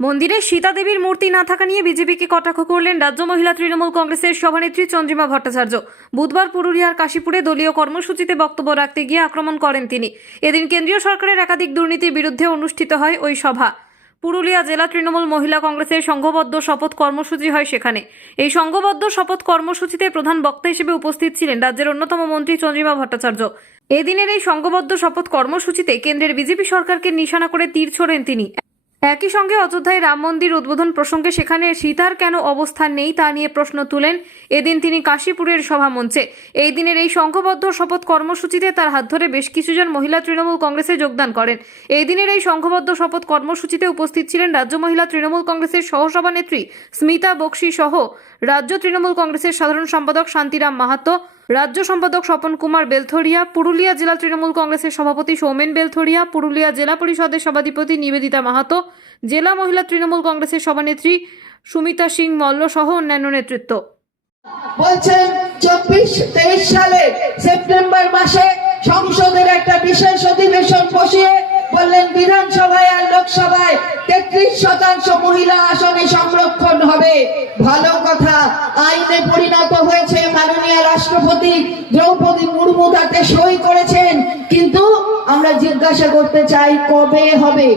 মন্দিরে সীতা দেবীর মূর্তি না থাকা নিয়ে বিজেপিকে কটাক্ষ করলেন রাজ্য মহিলা তৃণমূল কংগ্রেসের সভানেত্রী চন্দ্রিমা ভট্টাচার্য। বুধবার পুরুলিয়ার কাশীপুরে দলীয় কর্মসূচিতে বক্তব্য রাখতে গিয়ে আক্রমণ করেন তিনি। এদিন কেন্দ্রীয় সরকারের একাধিক দুর্নীতির বিরুদ্ধে অনুষ্ঠিত হয় ওই সভা। পুরুলিয়া জেলা তৃণমূল মহিলা কংগ্রেসের সংঘবদ্ধ শপথ কর্মসূচি হয় সেখানে। এই সংঘবদ্ধ শপথ কর্মসূচিতে প্রধান বক্তা হিসেবে উপস্থিত ছিলেন রাজ্যের অন্যতম মন্ত্রী চন্দ্রিমা ভট্টাচার্য। এদিনের এই সংঘবদ্ধ শপথ কর্মসূচিতে কেন্দ্রের বিজেপি সরকারকে নিশানা করে তীর ছোড়েন তিনি। একই সঙ্গে অযোধ্যায় রাম মন্দির উদ্বোধন প্রসঙ্গে সেখানে সীতার কেন অবস্থান নেই তা নিয়ে প্রশ্ন তুলেন এদিন তিনি কাশীপুরের সভা মঞ্চে এই দিনের এই সংঘবদ্ধ শপথ কর্মসূচিতে তার হাত ধরে বেশ কিছুজন মহিলা তৃণমূল কংগ্রেসে যোগদান করেন। এই দিনের এই সংঘবদ্ধ শপথ কর্মসূচিতে উপস্থিত ছিলেন রাজ্য মহিলা তৃণমূল কংগ্রেসের সহসভানেত্রী স্মিতা বক্সি সহ রাজ্য তৃণমূল কংগ্রেসের সাধারণ সম্পাদক শান্তিরাম মাহাতো রাজ্য সম্পাদক স্বপন কুমার বেলথরিয়া পুরুলিয়া জেলা তৃণমূল কংগ্রেসের সভাপতি সৌমেন বেলথরিয়া পুরুলিয়া জেলা পরিষদের সভাধিপতি নিবেদিতা মাহাতো, জেলা মহিলা তৃণমূল কংগ্রেসের সভানেত্রী সুমিতা সিং মল্ল সহ অন্যান্য নেতৃত্ব। বলছেন চব্বিশ, তেইশ সালে সেপ্টেম্বর মাসে সংসদের একটা বিশেষ অধিবেশন বসিয়ে বললেন, বিধানসভায় আর লোকসভায় তেত্রিশ শতাংশ মহিলা আসনে সংরক্ষণ হবে। ভালো কথা, আইনে পরিণত হয়েছে মাননীয় রাষ্ট্রপতি, দ্রৌপদী মুর্মু তাতে সই করেছেন। কিন্তু আমরা জিজ্ঞাসা করতে চাই, কবে হবে?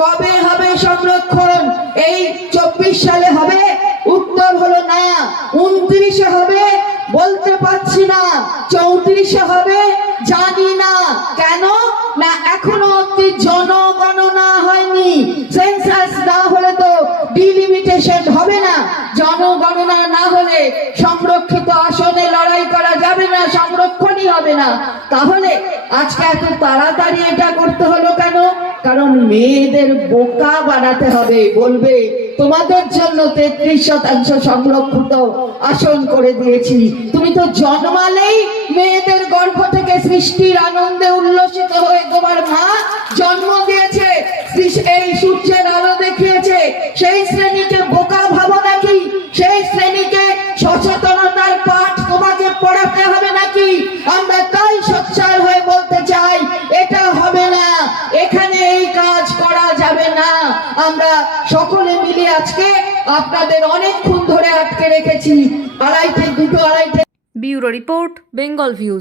কবে হবে সংরক্ষণ? এই চব্বিশ সালে হবে? উত্তর হলো না। উনত্রিশে হবে? বলতে পারছি না। চৌত্রিশে হবে? জানি জনগণনা না হলে সংরক্ষিত আসনে লড়াই করা যাবে না, সংরক্ষণই হবে না। তাহলে আজকে এত তাড়াতাড়ি এটা করতে হলো কেন? কারণ মেয়েদের বোকা বানাতে হবে, বলবে, তোমাদের জন্য তেত্রিশ শতাংশ সংরক্ষিত আসন করে দিয়েছি। তুমি তো জন্মালেই মেয়েদের গর্ভ থেকে সৃষ্টির আনন্দে উল্লসিত হয়ে তোমার মা জন্ম দিয়েছে। এই আমরা সকলে মিলে আজকে আপনাদের অনেকক্ষণ ধরে আটকে রেখেছি। আড়াইটে দুটো আড়াইটে ব্যুরো রিপোর্ট, বেঙ্গল ভিউজ।